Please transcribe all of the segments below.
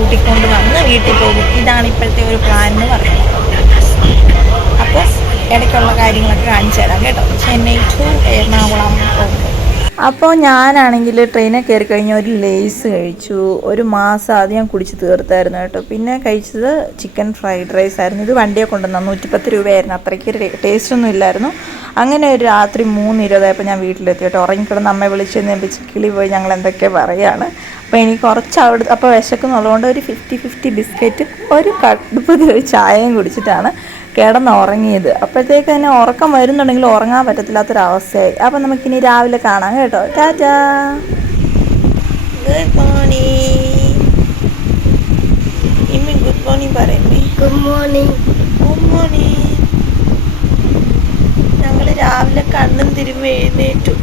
കൂട്ടിക്കൊണ്ട് വന്ന് വീട്ടിൽ പോകും. ഇതാണ് ഇപ്പോഴത്തെ ഒരു പ്ലാൻ എന്ന് പറയുന്നത്. അപ്പോൾ ഇടയ്ക്കുള്ള കാര്യങ്ങളൊക്കെ കാണിച്ചു തരാം കേട്ടോ. ചെന്നൈ ടു എറണാകുളം ഓക്കെ അപ്പോൾ ഞാനാണെങ്കിൽ ട്രെയിനിൽ കയറി കഴിഞ്ഞ ഒരു ലേസ് കഴിച്ചു. ഒരു മാസം ആദ്യം ഞാൻ കുടിച്ച് തീർത്തായിരുന്നു കേട്ടോ. പിന്നെ കഴിച്ചത് ചിക്കൻ ഫ്രൈഡ് റൈസ് ആയിരുന്നു. ഇത് വണ്ടിയെ കൊണ്ടുവന്ന നൂറ്റിപ്പത്ത് രൂപയായിരുന്നു. അത്രയ്ക്ക് ടേസ്റ്റ് ഒന്നും ഇല്ലായിരുന്നു. അങ്ങനെ ഒരു രാത്രി മൂന്ന് ഇരുപതായപ്പോൾ ഞാൻ വീട്ടിലെത്തി കേട്ടോ. ഉറങ്ങിക്കിടന്ന് അമ്മയെ വിളിച്ച് നെപ്പിച്ച് കിളി പോയി ഞങ്ങൾ എന്തൊക്കെ പറയുകയാണ്. അപ്പോൾ എനിക്ക് കുറച്ച് അവിടെ അപ്പോൾ വിശക്കുന്നുള്ളതുകൊണ്ട് ഒരു ഫിഫ്റ്റി ഫിഫ്റ്റി ബിസ്ക്കറ്റ് ഒരു കടുപ്പത്തിൽ ഒരു ചായയും കുടിച്ചിട്ടാണ് കിടന്ന് ഉറങ്ങിയത്. അപ്പോഴത്തേക്ക് തന്നെ ഉറക്കം വരുന്നുണ്ടെങ്കിൽ ഉറങ്ങാൻ പറ്റത്തില്ലാത്തൊരവസ്ഥയായി. അപ്പം നമുക്കിനി രാവിലെ കാണാം കേട്ടോ. ടാറ്റാ. ഗുഡ് മോർണിംഗ് ഇമ്മി ഗുഡ് മോർണിംഗ് പറയുന്നേ. ഗുഡ് മോർണിംഗ് ഗുഡ് മോർണിംഗ് ഞങ്ങൾ രാവിലെ കണ്ണും തിരുമ്പ് എഴുന്നേറ്റു.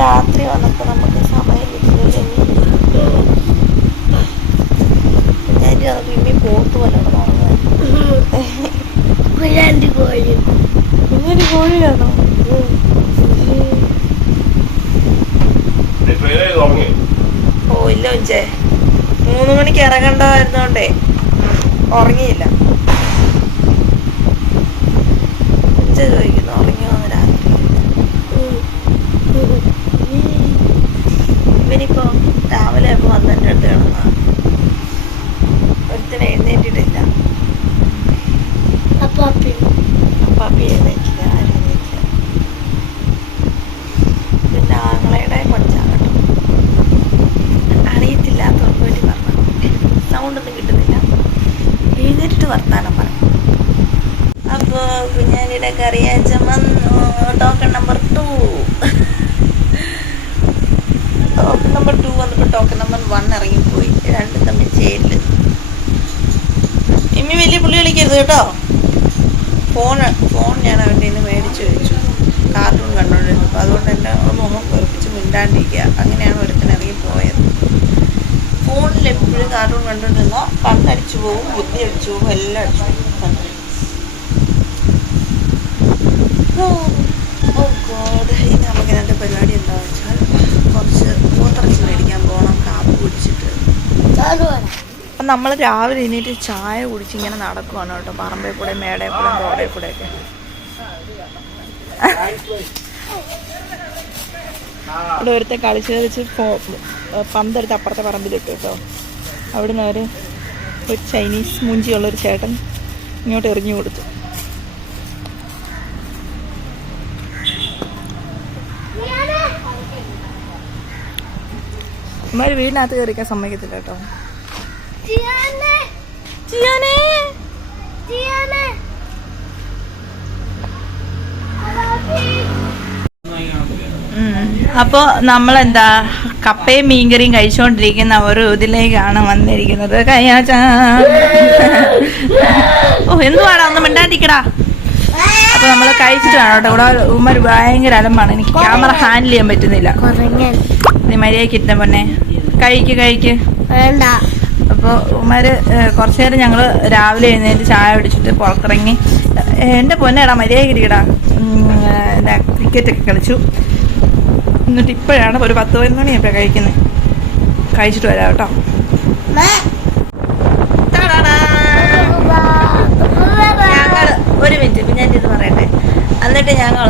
രാത്രി വന്നപ്പോൾ നമുക്ക് നമുക്ക് ഇമ്മി പോത്ത് പോലെ കുഴാണ്ടി കോഴി ഇന്നൊരു കോഴിയാണോ? ഓ ഇല്ല ഉച്ചേ മൂന്ന് മണിക്ക് ഇറങ്ങണ്ടായിരുന്നോണ്ടേ ഉറങ്ങിയില്ല. ഉച്ച ചോദിക്കുന്നു ഉറങ്ങിയോ എന്ന് രാത്രി ഇവനിപ്പോ രാവിലെ അടുത്ത് കിടന്ന ഒരുത്തിന് എഴുന്നേറ്റിട്ടില്ല. അപ്പാപ്പി അപ്പാപ്പി എഴുന്നേറ്റില്ല ആരും എഴുന്നേറ്റില്ല. പിന്നെ ആങ്ങളയുടെ പഠിച്ചാ കേട്ടോ. അറിയത്തില്ലാത്തവർക്ക് വേണ്ടി പറഞ്ഞു. സൗണ്ടൊന്നും കിട്ടുന്നില്ല. എഴുന്നേറ്റിട്ട് വർത്താനം അപ്പോൾ കുഞ്ഞാലിയുടെ token number two. Token number two വന്നപ്പോൾ ടോക്കൺ നമ്പർ വൺ ഇറങ്ങിപ്പോയി. രണ്ടും തമ്മിൽ ചേരിൽ. ഇമ്മി വലിയ പുള്ളി കളിക്കരുത് കേട്ടോ. ഫോൺ ഫോൺ ഞാൻ അവന്റെ നിന്ന് മേടിച്ച് വെച്ചു. കാർട്ടൂൺ കണ്ടോണ്ടിരുന്നപ്പോൾ അതുകൊണ്ട് എന്റെ മുഖം കുറിപ്പിച്ച് മിണ്ടാണ്ടിരിക്കുക. അങ്ങനെയാണ് ഒരുത്തിന് ഇറങ്ങി പോയത്. ഫോണിൽ എപ്പോഴും കാർട്ടൂൺ കണ്ടോണ്ടിരുന്നോ കണ്ണടിച്ചു പോകും ബുദ്ധി അടിച്ചു പോകും എല്ലാം അടിച്ചു പോകും. ഇനി നമുക്ക് ഇന്നത്തെ പരിപാടി എന്താണെന്ന് വെച്ചാൽ കുറച്ച് മൂത്രച്ച് മേടിക്കാൻ പോകണം കാപ്പ് കുടിച്ചിട്ട്. അപ്പം നമ്മൾ രാവിലെ എണീറ്റ് ചായ കുടിച്ച് ഇങ്ങനെ നടക്കുവാണ് കേട്ടോ. പറമ്പിൽ കൂടെ മേടയിൽ കൂടെ തോടയിൽ കൂടെ ഒക്കെ. ഇവിടെ ഒരുത്തെ കളിച്ച് കളിച്ച് പന്തെടുത്ത് അപ്പുറത്തെ പറമ്പിലിട്ട് കേട്ടോ. അവിടുന്ന് ഒരു ഒരു ചൈനീസ് മുഞ്ചിയുള്ളൊരു ചേട്ടൻ ഇങ്ങോട്ട് എറിഞ്ഞു കൊടുത്തു. ഇമാര് വീടിനകത്ത് കയറിക്കാൻ സമ്മതിക്കത്തില്ല കേട്ടോ. അപ്പോൾ നമ്മളെന്താ കപ്പയും മീൻകറിയും കഴിച്ചുകൊണ്ടിരിക്കുന്ന ഒരു ഇതിലേക്കാണ് വന്നിരിക്കുന്നത്. കയ്യാച്ചാ ഓ എന്തുവാടാ ഒന്ന് മിണ്ടാണ്ടിക്കടാ അപ്പൊ നമ്മൾ കഴിച്ചിട്ടാണ് കേട്ടോ. ഇവിടെ ഉമ്മർ ഭയങ്കര അലമ്പാണ്. എനിക്ക് ക്യാമറ ഹാൻഡിൽ ചെയ്യാൻ പറ്റുന്നില്ല. നീ മര്യാദയ്ക്ക് ഇരുന്ന പൊന്നെ. കഴിക്ക് കഴിക്ക്. വേണ്ട. അപ്പോൾ ഉമ്മാര് കുറച്ച് നേരം ഞങ്ങൾ രാവിലെ എഴുന്നേറ്റ് ചായ പിടിച്ചിട്ട് പുറത്തിറങ്ങി. എന്റെ പൊന്നേടാ മര്യാദയ്ക്ക് എന്റെ എന്താ ക്രിക്കറ്റൊക്കെ കളിച്ചു. എന്നിട്ട് ഇപ്പോഴാണ് ഒരു പത്ത് പതിനൊന്ന് മണിയപ്പോൾ കഴിക്കുന്നത് കഴിച്ചിട്ട് വരാം കേട്ടോ. ഒരു മിനിറ്റ് ഇപ്പം ഞാൻ ഇത് പറയട്ടെ. എന്നിട്ട് ഞങ്ങൾ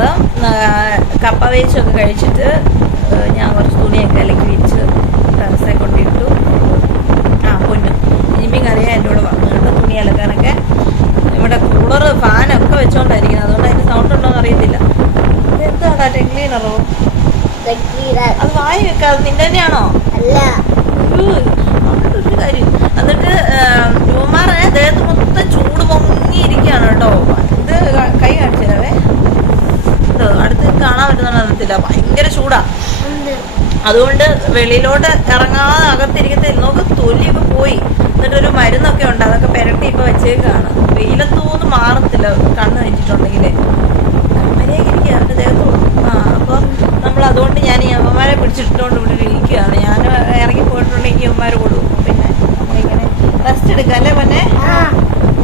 കപ്പ വേച്ചൊക്കെ കഴിച്ചിട്ട് ഞാൻ കുറച്ച് തുണിയൊക്കെ അലക്കി വിരിച്ച് ടെറസെ കൊണ്ടിട്ടു ആ പൊന്നു ജിമ്മിങ് അറിയാൻ എന്റെ കൂടെ വന്നു കേട്ടോ തുണി അലക്കാനൊക്കെ ഇവിടെ കൂളർ ഫാനൊക്കെ വെച്ചോണ്ടായിരിക്കുന്നത് അതുകൊണ്ട് അതിന്റെ സൗണ്ട് ഉണ്ടോ എന്ന് അറിയത്തില്ല എന്താടാ ടെക്ലീനറോ അത് വായി വെക്കാതെ നിന്റെ തന്നെയാണോ അല്ല ഉയ്യോ, അതൊരു കാര്യം എന്നിട്ട് വെളിയിലോട്ട് ഇറങ്ങാതെ അകത്തിരിക്കത്തെ നോക്ക് തൊലിയൊക്കെ പോയി. എന്നിട്ടൊരു മരുന്നൊക്കെ ഉണ്ട്. അതൊക്കെ പെരട്ടി ഇപ്പൊ വെച്ചേക്കാണ്. വെയിലത്തൊന്നും മാറത്തില്ല. കണ്ണ് വെച്ചിട്ടുണ്ടെങ്കിലേ മര്യാദയ്ക്ക് ദേഹത്ത്. ആ അപ്പോൾ നമ്മൾ അതുകൊണ്ട് ഞാൻ ഈ അമ്മമാരെ പിടിച്ചിട്ടുകൊണ്ട് ഇവിടെ ഇരിക്കുകയാണ് ഞാൻ ഇറങ്ങി പോയിട്ടുണ്ടെങ്കിൽ അമ്മമാർ കൊടുക്കും പിന്നെ നമ്മളിങ്ങനെ റെസ്റ്റ് എടുക്കാം. അല്ലേ പിന്നെ?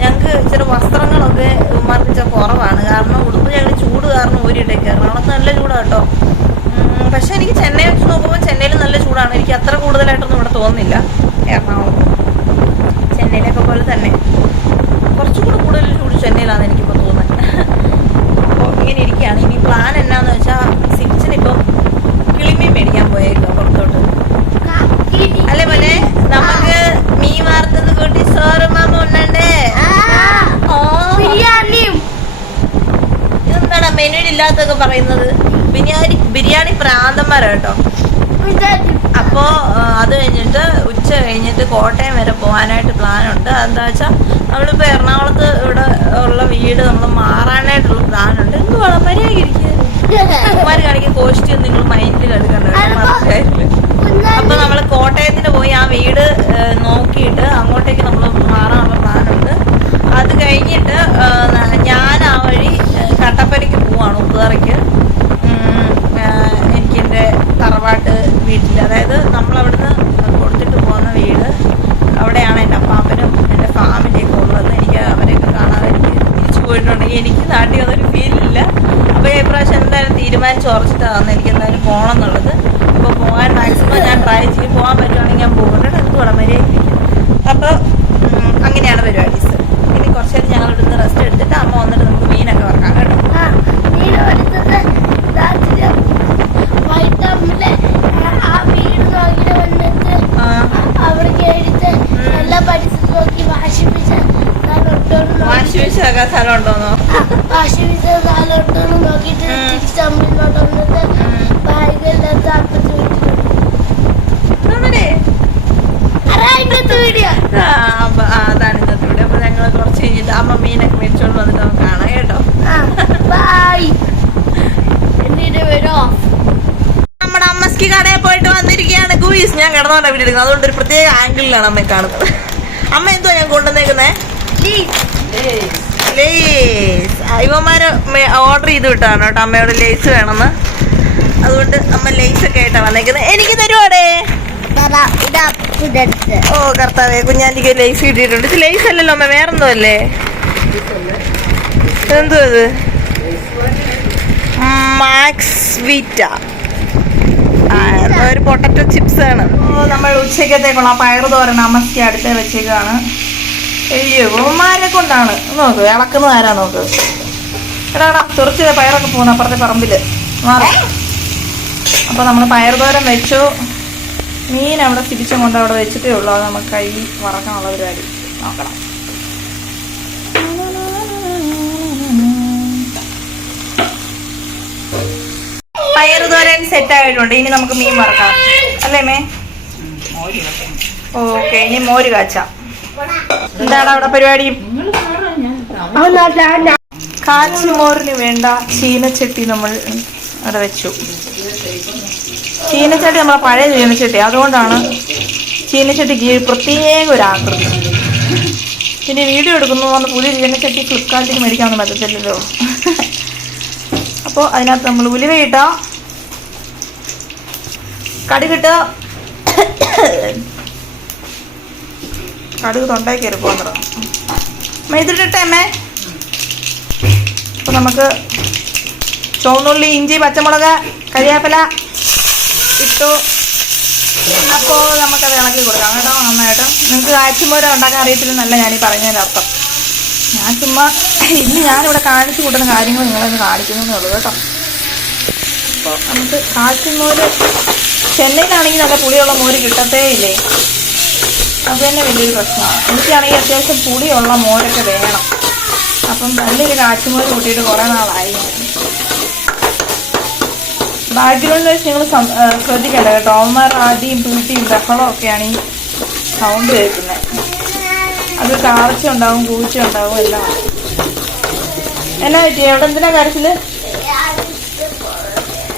ഞങ്ങൾക്ക് ഇച്ചിരി വസ്ത്രങ്ങളൊക്കെ ഉമ്മാർക്ക് കുറവാണ്. കാരണം ഉടുപ്പ് ഞങ്ങൾ ചൂട് കാരണം ഊരിയിട്ടേക്ക്. എറണാകുളത്ത് നല്ല ചൂടാണ് കേട്ടോ. ഉം, പക്ഷെ എനിക്ക് ചെന്നൈ വെച്ച് നോക്കുമ്പോൾ ചെന്നൈയിൽ നല്ല ചൂടാണ്. എനിക്ക് അത്ര കൂടുതലായിട്ടൊന്നും ഇവിടെ തോന്നുന്നില്ല. എറണാകുളം. ചെന്നൈയിലൊക്കെ പോലെ തന്നെ കുറച്ചുകൂടി കൂടുതൽ ചൂട് ചെന്നൈയിലാണ് എനിക്കിപ്പോൾ തോന്നുന്നത് അപ്പോൾ ഇങ്ങനെ ഇരിക്കുകയാണ് ഇനി പ്ലാൻ എന്നാന്ന് വെച്ചാൽ സിക്സിനിപ്പം കിളിമീൻ മേടിക്കാൻ പോയേക്കുക പുറത്തോട്ട് അല്ലേ പോലെ നമുക്ക് മീൻ വാർത്തത് കൂട്ടി സോറുമാമ ഉണ്ണണ്ടേ ഓ ബിരിയാണിയും ഇതെന്താണ് മെനുവിൽ ഇല്ലാത്തൊക്കെ പറയുന്നത് ബിരിയാണി ബിരിയാണി പ്രാന്തന്മാരാ കേട്ടോ അപ്പോ ആ, അത് കഴിഞ്ഞിട്ട് ഉച്ച കഴിഞ്ഞിട്ട് കോട്ടയം വരെ പോകാനായിട്ട് പ്ലാൻ ഉണ്ട് എന്താ വെച്ചാൽ നമ്മളിപ്പോ എറണാകുളത്ത് ഇവിടെ ഉള്ള വീട് നമ്മൾ മാറാനായിട്ടുള്ള പ്ലാനുണ്ട്. എന്ത് വേണം മര്യാദ കാണിക്കുന്ന കോസ്റ്റ്യൂം നിങ്ങൾ മൈൻഡിൽ എടുക്കണ്ട? അപ്പൊ നമ്മൾ കോട്ടയത്തിന് പോയി ആ വീട് നോക്കിയിട്ട് അങ്ങോട്ടേക്ക് നമ്മൾ മാറാനുള്ള പ്ലാനുണ്ട് അത് കഴിഞ്ഞിട്ട് ഏ, ന- ഞാൻ ആ വഴി ഏ, കട്ടപ്പനയ്ക്ക് പോവാണ് ഉപ്പുതറയ്ക്ക് ഉം, ഏ, എനിക്ക് എന്റെ തറവാട്ട് വീട്ടിൽ അതായത് നമ്മൾ അവിടുന്ന് കൊടുത്തിട്ട് പോകുന്ന വീട് അവിടെയാണ് എന്റെ അപ്പാപ്പനും എന്റെ ഫാമിലിയൊക്കെ ഉള്ളത് എനിക്ക് അവരെയൊക്കെ കാണാതെ എനിക്ക് തിരിച്ചു പോയിട്ടുണ്ടെങ്കിൽ എനിക്ക് നാട്ടിൽ വന്നൊരു ഫീലില്ല അപ്പോൾ ഈ പ്രാവശ്യം എന്തായാലും തീരുമാനിച്ച് ഉറച്ചിട്ടാണ് എനിക്ക് എന്തായാലും പോകണം എന്നുള്ളത്. അപ്പോൾ പോകാൻ മാക്സിമം ഞാൻ ട്രൈ ചെയ്യും. പോകാൻ പറ്റുവാണെങ്കിൽ ഞാൻ പോകുന്നുണ്ട് അത് വരെ അപ്പോൾ അങ്ങനെയാണ് പരിപാടീസ് ഇനി കുറച്ച് നേരം ഞങ്ങൾ ഇവിടുന്ന് റെസ്റ്റ് എടുത്തിട്ട് അമ്മ വന്നിട്ട് നമുക്ക് മീനൊക്കെ വെക്കാം കേട്ടോ വൈറ്റമിലെ ആ വീട് നോക്കി വന്നിട്ട് ആ, അവർക്ക് എടുത്ത് എല്ലാ പരിസ്ഥിതി നോക്കി വാശിപ്പിച്ച വെക്കാൻ സ്ഥലം ഉണ്ടോന്നോ വാശിപ്പിച്ച നാലോട്ടോന്ന് നോക്കിയിട്ട് ഉം. തിരിച്ചമ്പിലോട്ട് വന്നിട്ട് ബാഗെല്ലാം അപ്പുറത്ത് വിട്ടു ആണല്ലേ? അതാ ഇന്നത്തെ വീഡിയോ ആ, അപ്പൊ ആ, അതാണ് ഇന്നത്തെ വീഡിയോ അപ്പൊ ഞങ്ങൾ കുറച്ച് കഴിഞ്ഞിട്ട് അമ്മ മീനൊക്കെ മേടിച്ചോണ്ട് വന്നിട്ട് നമുക്ക് കാണാം കേട്ടോ ബൈ എന്നിട്ട് വരോ നമ്മുടെ അമ്മസ്കി കടയിൽ പോയിട്ട് വന്നിരിക്കുകയാണ് ഗൂയിസ് ഞാൻ കിടന്നോണ്ടാ എടുക്കുന്നത് അതുകൊണ്ട് ഒരു പ്രത്യേക ആംഗിളിലാണ് അമ്മയെ കാണുന്നത് അമ്മ എന്തോ ഞാൻ കൊണ്ടുവന്നേക്കുന്നേ ലേസ്. ഇവന്മാര് ഓർഡർ ചെയ്ത് വിട്ടാണ് കേട്ടോ. അമ്മയോട് ലേസ് വേണമെന്ന്. അതുകൊണ്ട് അമ്മ ലേസ് ഒക്കെ ആയിട്ടാണ് വന്നേക്കുന്നത് എനിക്ക് തരുവാടേ ഓ കർത്താവേ കുഞ്ഞാനിക്ക് ലേസ് കിട്ടിയിട്ടുണ്ട്. ഇത് ലേസ് അല്ലല്ലോ അമ്മ വേറെന്തോ അല്ലേ? എന്തോ ഇത്? മാക്സ് വീറ്റ. ആ ഒരു പൊട്ടറ്റോ ചിപ്സ് ആണ്. ഓ നമ്മൾ ഉച്ചക്കത്തേക്കുള്ള പയർ തോരൻ അമ്മയ്ക്ക് അടുത്ത് വെച്ചേക്കാണ് അയ്യോ ഉമ്മാരെ കൊണ്ടാണ്. നോക്ക് ഇളക്കുന്നത് ആരാ നോക്ക്? എടാടാ തുറച്ചില്ല തുറച്ച് പയറൊക്കെ പോകുന്നു അപ്പുറത്തെ പറമ്പിൽ. മാറി. അപ്പൊ നമ്മൾ പയർ തോരൻ വെച്ചു. മീൻ അവിടെ തിരിച്ചും കൊണ്ട് അവിടെ വെച്ചിട്ടേ ഉള്ളൂ. അത് നമുക്ക് കൈ ഒരു പരിപാടി നോക്കണം. പയർ തോരൻ സെറ്റ് ആയിട്ടുണ്ട്. ഇനി നമുക്ക് മീൻ വറക്കാം. അല്ലേ മേ? ഓക്കെ ഇനി മോര് കാച്ചാം. എന്താണ് അവിടെ പരിപാടി കാച്ചി മോരിന് വേണ്ട ചീനച്ചട്ടി നമ്മൾ അവിടെ വെച്ചു. ചീനച്ചട്ടി നമ്മളെ പഴയ ചീനച്ചട്ടി അതുകൊണ്ടാണ് ചീനച്ചട്ടിക്ക് കീഴ് പ്രത്യേക ഒരു ആകൃതി പിന്നെ വീഡിയോ എടുക്കുന്നു വന്ന് പുതിയ ചീനച്ചട്ടി ഫ്ലിപ്കാർട്ടിൽ മേടിക്കാമെന്ന് പറ്റത്തില്ലല്ലോ. അപ്പോൾ അതിനകത്ത് നമ്മൾ ഉലുവയിട്ട കടുകിട്ട് കടുക് തൊണ്ടായി കയറി പോകാൻ തുടങ്ങും. മെയ്തിട്ടിട്ടേ അമ്മേ. അപ്പോൾ നമുക്ക് ചുവന്നുള്ളി ഇഞ്ചി പച്ചമുളക് കരിയാപ്പില ഇട്ടു. അപ്പോൾ നമുക്കത് ഇളക്കി കൊടുക്കാം കേട്ടോ നന്നായിട്ട്. നിങ്ങൾക്ക് കാച്ചുമ്പോര ഉണ്ടാക്കാൻ അറിയത്തില്ലെന്നല്ല ഈ പറഞ്ഞതിന്റെ അർത്ഥം. ഞാൻ ചുമ്മാ ഇന്ന് ഞാനിവിടെ കാണിച്ചു കൂട്ടുന്ന കാര്യങ്ങൾ നിങ്ങളൊന്ന് കാണിക്കുന്നേ ഉള്ളൂ കേട്ടോ. അപ്പോൾ നമുക്ക് കാച്ചുമോര് ചെന്നൈയിലാണെങ്കിൽ നല്ല പുളിയുള്ള മോര് കിട്ടത്തേ ഇല്ലേ അത് തന്നെ വലിയൊരു പ്രശ്നമാണ്. എനിക്കാണെങ്കിൽ അത്യാവശ്യം പുളിയുള്ള മോരൊക്കെ വേണം. അപ്പം നല്ലൊരു കാച്ചുമോര് കൂട്ടിയിട്ട് കുറേ നാളായി. ബാക്ക്ഗ്രൗണ്ട് ബാക്ക്ഗ്രൗണ്ടിൽ വെച്ച് നിങ്ങൾ ശ്രദ്ധിക്കേണ്ട കേട്ടോ. അവന്മാർ ആദ്യം പൂട്ടിയും ബഹളവും ഒക്കെയാണ് ഈ സൗണ്ട് കേൾക്കുന്നത്. അത് കാർച്ച ഉണ്ടാവും പൂച്ച ഉണ്ടാവും എല്ലാം. എന്നാ പറ്റി? എവിടെ എന്തിനാ കരച്ചിൽ?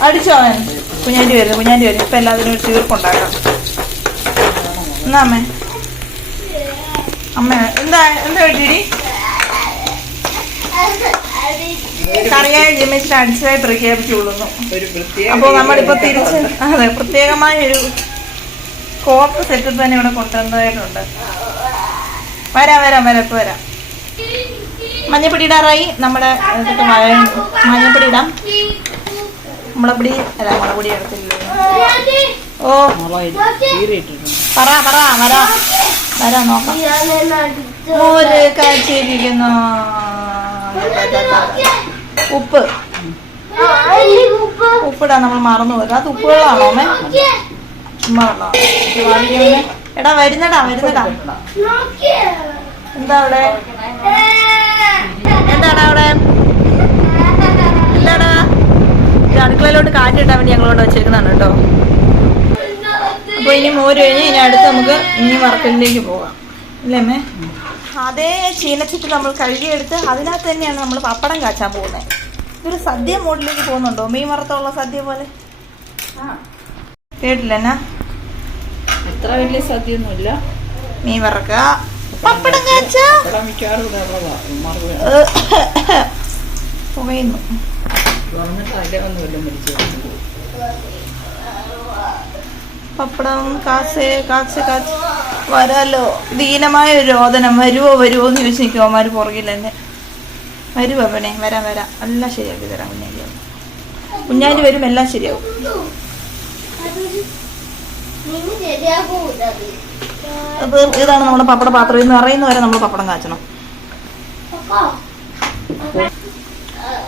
അടിച്ചോ അവൻ. കുഞ്ഞാന്റെ വരുന്നു കുഞ്ഞാന്റെ വരുന്നു. ഇപ്പം എല്ലാത്തിനും ഒരു തീർപ്പുണ്ടാക്കാം എന്നാ അമ്മേ? അമ്മ എന്താ എന്താ വേണ്ടിടി കറിയായി ജമിച്ചിട്ട് അടിച്ചതായി പ്രഖ്യാപിച്ചുകൊള്ളുന്നു. ഒരു പ്രത്യേക അപ്പോൾ നമ്മളിപ്പോൾ തിരിച്ച് അതെ പ്രത്യേകമായ ഒരു കോപ്പ് സെറ്റ് തന്നെ ഇവിടെ കൊണ്ടുവന്നതായിട്ടുണ്ട്. വരാം വരാം വരാം ഇപ്പോൾ വരാം. മഞ്ഞപ്പൊടി ഇടാറായി. നമ്മുടെ ഇതൊക്കെ മഞ്ഞപ്പൊടി ഇടാം. മുളപ്പൊടി അല്ല മുളപ്പൊടി എടുത്തില്ല? ഓ. പറ പറ വരാം. വരാം നോക്കാം. മോര് കാച്ചിരിക്കുന്നു. ഉപ്പ്. ഉപ്പിടാ നമ്മൾ മറന്നു പോയി അത് ഉപ്പ് വെള്ളമാണോ അമ്മേ. വെള്ളം എടാ വരുന്നടാ വരുന്നടാ. എന്താ അവിടെ? എന്താടാ അവിടെ? ഇത് അടുക്കളയിലോട്ട് കാറ്റിട്ടാൻ വേണ്ടി ഞങ്ങളോട് വെച്ചേക്കുന്നതാണ് കേട്ടോ. അപ്പൊ ഇനി മോര് കഴിഞ്ഞ് ഇനി അടുത്ത് നമുക്ക് ഇനി വറക്കലിലേക്ക് പോകാം അല്ലേ അമ്മേ? അതേ ചീനച്ചിട്ട് നമ്മൾ കഴുകിയെടുത്ത് അതിനകത്ത് തന്നെയാണ് നമ്മൾ പപ്പടം കാച്ചാൻ പോകുന്നത്. ഇതൊരു സദ്യ മോഡിലേക്ക് പോകുന്നുണ്ടോ? മീൻ വറുത്തുള്ള സദ്യ പോലെ. കേട്ടില്ല അത്ര വലിയ സദ്യയൊന്നുമില്ല. മീൻ വറക്കുക പപ്പടം കാച്ച? പുകയുന്നു വന്നിട്ട് അതിലെ വന്ന് വല്ലതും മരിച്ചു പപ്പടം കാസേ കാച്ച് കാച്ച്. വരാലോ. ദീനമായ ഒരു രോദനം. വരുവോ വരുവോ എന്ന് ചോദിച്ചു നിൽക്കും അവന്മാർ പുറകിൽ തന്നെ. വരുവോ അവനെ വരാം വരാം. എല്ലാം ശരിയാക്കി തരാം കുഞ്ഞാലി. കുഞ്ഞാലി വരും എല്ലാം ശരിയാവും. അത് ഇതാണ് നമ്മുടെ പപ്പട പാത്രം എന്ന് പറയുന്ന വരെ നമ്മൾ പപ്പടം കാച്ചണം.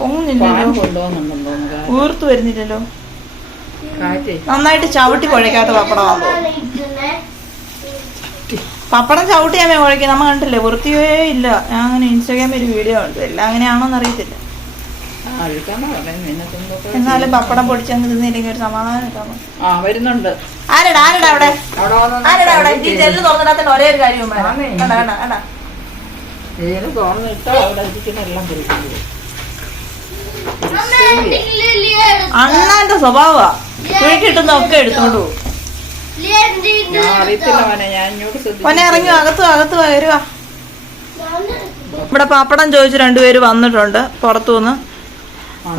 ഒന്നില്ലല്ലോ ഊർത്തു വരുന്നില്ലല്ലോ. നന്നായിട്ട് ചവിട്ടി കുഴക്കാത്ത പപ്പടമാകുമ്പോ പപ്പടം ചവിട്ടി ഞാൻ കുഴക്കും നമ്മ കണ്ടില്ലേ വൃത്തിയേ ഇല്ല. ഞാൻ അങ്ങനെ ഇൻസ്റ്റാഗ്രാമിൽ ഒരു വീഡിയോ ഉണ്ട് എല്ലാം അങ്ങനെയാണോന്ന് അറിയത്തില്ല. എന്നാലും പപ്പടം പൊടിച്ചങ്ങ് തിന്നില്ലെങ്കിൽ ഒരു സമാധാനം വരുന്നുണ്ട്. ആരടാ ആരടാ അവിടെ? ആരടാ അവിടെ? ഈ ജെല്ല് തുറന്നിടാത്ത ഒരേ ഒരു കാര്യം. കണ്ട കണ്ട കണ്ട. തുറന്നിട്ടോ? അവിടെ ഇരിക്കുന്ന എല്ലാം കുറിക്കുന്നത് അണ്ണാന്റെ സ്വഭാവമാ കുഴിക്കിട്ടുന്ന ഒക്കെ എടുത്തോണ്ട് പോകും. മോനെ ഇറങ്ങി അകത്തു അകത്തു വരുവാ ഇവിടെ പാപ്പടം ചോദിച്ച് രണ്ടുപേര് വന്നിട്ടുണ്ട് പുറത്തുനിന്ന്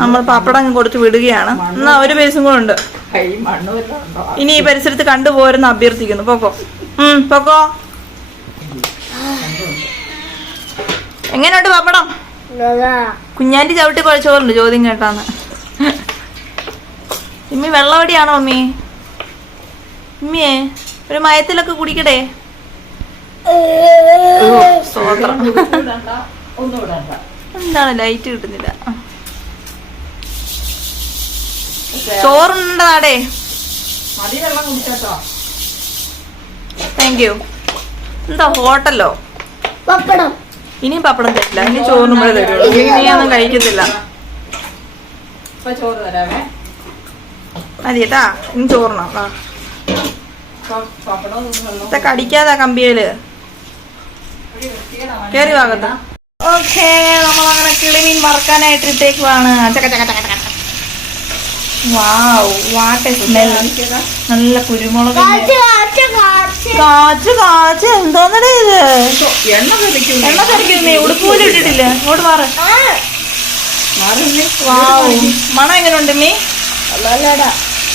നമ്മൾ പാപ്പടം അങ്ങ് കൊടുത്ത് വിടുകയാണ്. എന്നാ ഒരു പേസും കൂടെ ഉണ്ട്. കൈ മണ്ണ് വല്ലതും ഇനി ഈ പരിസരത്ത് കണ്ടുപോരെന്ന് അഭ്യർത്ഥിക്കുന്നു. പൊക്കോ. ഉം പൊക്കോ. എങ്ങനെയുണ്ട് പാപ്പടം? കുഞ്ഞാന്റെ ചവിട്ടി കുഴച്ചോറുണ്ട് ചോദ്യം കേട്ടാന്ന്. ഇമ്മി വെള്ളവടിയാണോ അമ്മി ഇമ്മിയെ ഒരു മയത്തിലൊക്കെ കുടിക്കടേ ഓ, സ്തോത്രം. ഇടണ്ട എന്താണ് ലൈറ്റ് കിട്ടുന്നില്ല. ചോറുണ്ടതാടേ. കുടിച്ചോ താങ്ക് യു എന്താ ഹോട്ടലോ? പപ്പടം. ഇനിയും പപ്പടം തരില്ല. ഇനി ചോറിനും കൂടെ തരുള്ളൂ. ഇനി ഒന്നും കഴിക്കത്തില്ല. ചോറ് തരാമേ മതി കേട്ടാ ഇനി ചോറിനോ? വെള്ളം ഇതൊക്കെ അടിക്കാതാ കമ്പിയിൽ. കേറി ഭാഗത്ത് ഓക്കെ നമ്മളങ്ങനെ കിളിമീൻ വറക്കാനായിട്ട് ഇട്ടേക്കുവാണ് ചക്ക ചക്ക ചക്ക ചക്ക വാവ് വാട്ട് സ്മെൽ. നല്ല കുരുമുളക് കാച്ച് കാച്ച് എന്തോന്നടേ ഇത്? എണ്ണ എണ്ണ തെറിക്കുന്നേ ഉടുപ്പ് പോലും ഇട്ടിട്ടില്ല? ഇങ്ങോട്ട് മാറ. വാവ്. മണം എങ്ങനെയുണ്ട് മീ? നല്ലടാ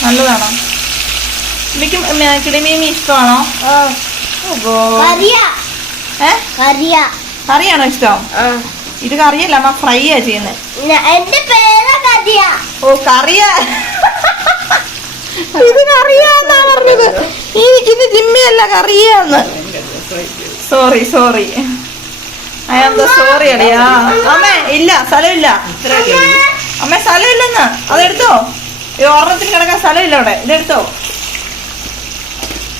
നല്ലതാണോ? മിക്കും കിളിമീൻ ഇഷ്ടമാണോ? കറിയാണോ ഇഷ്ടം? ഇത് കറിയല്ല അമ്മ ഫ്രൈ ആ ചെയ്യുന്നത് എന്റെ പേര് കറിയ. ഓ കറിയാ. ഇത് കറിയാന്നാ പറഞ്ഞത്. ഇത് ജിമ്മിയല്ല കറിയാന്ന്. Sorry sorry. I am the sorry അടിയാ. അമ്മേ. ഇല്ല സ്ഥലമില്ല. അമ്മേ സ്ഥലമില്ലെന്ന്. അതെടുത്തോ. ഈ ഒരെണ്ണത്തിൽ കിടക്കാൻ സ്ഥലമില്ല അവിടെ. ഇതെടുത്തോ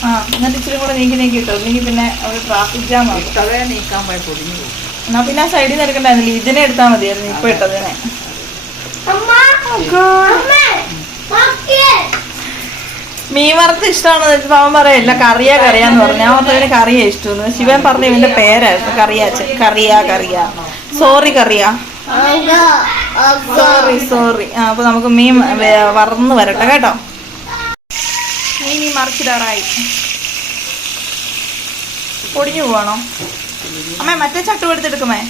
ആ എന്നിട്ട് ഇച്ചിരി കൂടെ നീക്കി നീക്കി ഇട്ടോ. ഇല്ലെങ്കിൽ പിന്നെ അവിടെ ട്രാഫിക് ജാം ആകും നീക്കാൻ പോയി പൊടിഞ്ഞു പോകും എന്നാ പിന്നെ ആ സൈഡിൽ നിന്ന് എടുക്കണ്ടായിരുന്നില്ല? ഇതിനെ എടുത്താൽ മതിയായിരുന്നു. ഇപ്പൊ ഇട്ടതിനെ. അമ്മ അമ്മ മീൻ വറുത്ത് ഇഷ്ടമാണെന്ന് വെച്ചപ്പോ അവൻ പറയാം ഇല്ല കറിയാ കറിയാന്ന് പറഞ്ഞു. ഞാൻ പറഞ്ഞതിന് കറിയാ ഇഷ്ടമെന്ന്. ശിവൻ പറഞ്ഞു ഇവന്റെ പേരായിരുന്നു. കറിയാച്ച കറിയാ കറിയാ. സോറി കറിയാ. സോറി സോറി ആ അപ്പൊ നമുക്ക് മീൻ വറന്ന് വരട്ടെ കേട്ടോ? ഇനി മറിച്ചിടാറായി. പൊടിഞ്ഞു പോവാണോ? അമ്മ മറ്റേ ചട്ടു എടുത്തെടുക്കുമേ?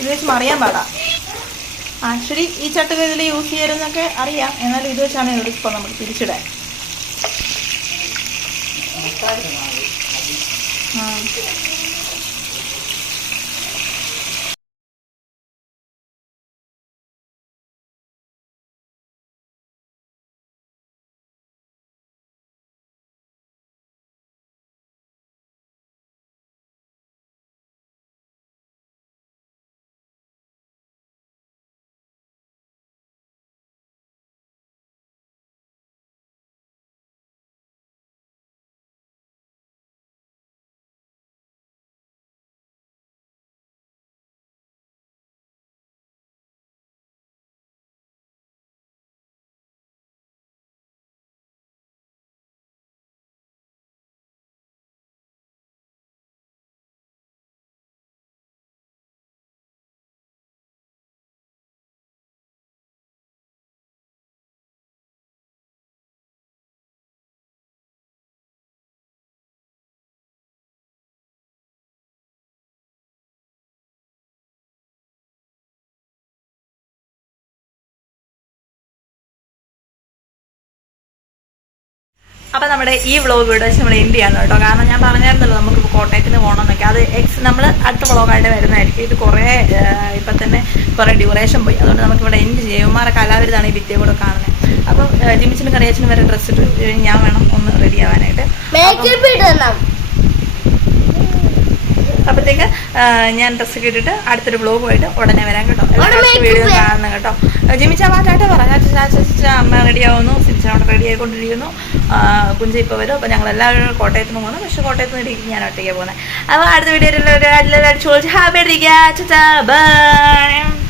ഇത് വെച്ച് മറിയാൻ പാടാ. ആക്ച്വലി ഈ ചട്ടുക ഇതിൽ യൂസ് ചെയ്യരുതെന്നൊക്കെ അറിയാം. എന്നാലും ഇത് വെച്ചാണ് എളുപ്പം നമുക്ക് തിരിച്ചിടാൻ. ആ. അപ്പൊ നമ്മുടെ ഈ വ്ളോഗ് ഇവിടെ വെച്ച് നമ്മൾ എൻഡ് ചെയ്യാണ് കേട്ടോ. കാരണം ഞാൻ പറഞ്ഞായിരുന്നല്ലോ നമുക്ക് കോട്ടയത്തിന് പോകണം എന്നൊക്കെ. അത് എക്സ് നമ്മൾ അടുത്ത വ്ളോഗായിട്ട് വരുന്നതായിരിക്കും. ഇത് കുറേ ഇപ്പൊ തന്നെ കുറേ ഡ്യൂറേഷൻ പോയി. അതുകൊണ്ട് നമുക്ക് ഇവിടെ എൻഡ് ചെയ്യുമാറെ കലാവിരുതാണ് ഈ വിദ്യ കൂടെ കാണുന്നത് അപ്പം ജിമിച്ചിനും കറിയച്ചിനും വരെ ഡ്രസ്സ് ഇട്ട് ഞാൻ വേണം ഒന്ന് റെഡി ആവാനായിട്ട്. അപ്പോഴത്തേക്ക് ഞാൻ ഡ്രസ്സ് ഇട്ടിട്ട് അടുത്തൊരു വ്ളോഗുമായിട്ട് ഉടനെ വരാം കേട്ടോ. വീഡിയോ കാണുന്ന കേട്ടോ. ജിമിച്ച വാറ്റായിട്ട് പറഞ്ഞാൽ ചാച്ച അമ്മ റെഡിയാവുന്നു സിൻച്ച അവിടെ റെഡി ആയിക്കൊണ്ടിരിക്കുന്നു. കുഞ്ചി ഇപ്പോൾ വരും. അപ്പോൾ ഞങ്ങൾ എല്ലാവരും കോട്ടയത്ത് നിന്ന് പോകുന്നു. പക്ഷേ കോട്ടയത്ത് നിന്ന് ഇരിക്കും. ഞാൻ ഒറ്റയ്ക്ക് പോകുന്നത് അപ്പോൾ അടുത്ത വീഡിയോയിൽ അടിച്ചു ഹാപ്പി അടിക്കുക ബൈ